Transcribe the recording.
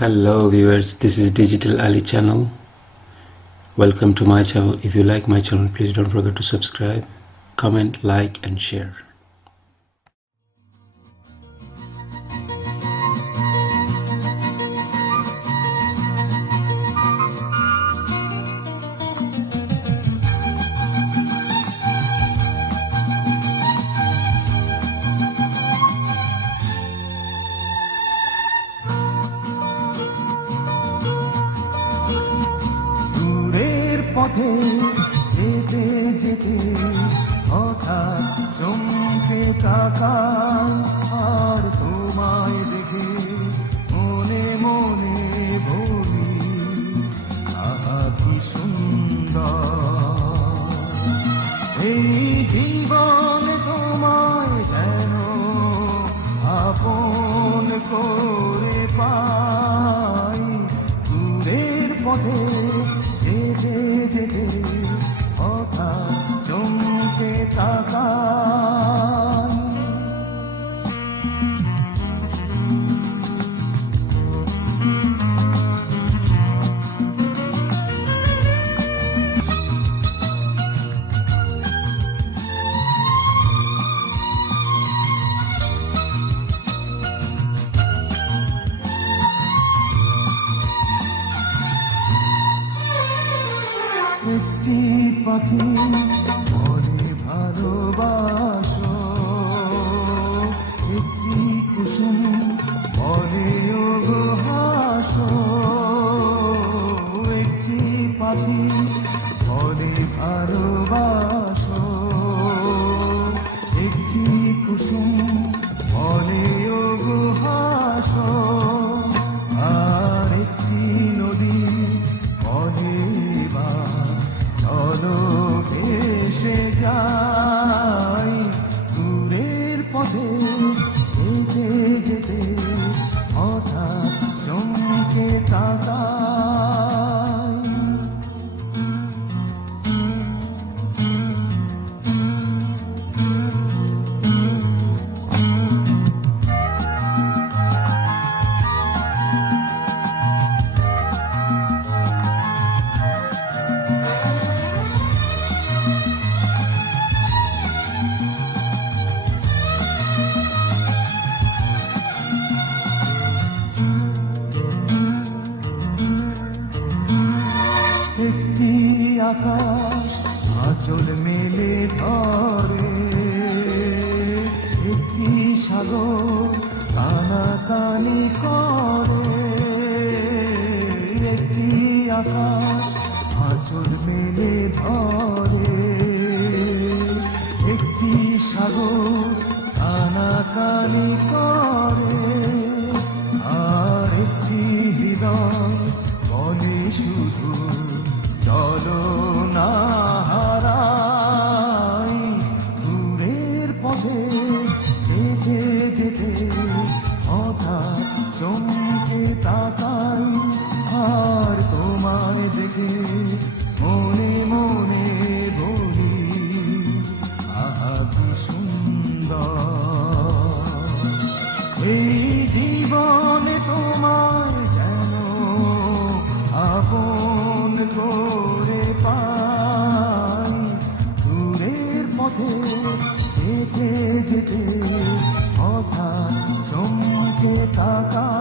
Hello viewers, this is Digital Ali channel. Welcome to my channel. If you like my channel, please don't forget to subscribe, comment, like and share. পথে যেতে যেতে হঠাৎ চমকে তাকাই আর তোমায় দেখে মনে মনে বলি আহা কি সুন্দর এই জীবনে তোমায় যেন আপন করে পাই দূরের পথে যেতে যেতে হঠাৎ চমকে তাকাই একটি পাখি বলে ভালোবাসো একটি কুসুম বলে ওগো হাসো একটি পাখি বলে ভালোবাসো একটি কুসুম বলে ওগো হাসো আর একটি নদী বলে চলো ভেসে যাই দূরের পথে যেতে যেতে হঠাৎ চমকে তাকাই একটি আকাশ আঁচল মেলে ধরে একটি সাগর কানাকানি করে একটি আকাশ আঁচল মেলে ধরে একটি সাগর কানাকানি করে আর একটি হৃদয় বলে শুধু চলো না হারাই দূরের পথে যেতে যেতে হঠাৎ চমকে তাকাই আর তোমায় দেখে মনে মনে বলি আহা কি সুন্দর এই জীবনে তোমায় যেন আপন করে পাই দূরের পথে যেতে যেতে হঠাৎ চমকে তাকাই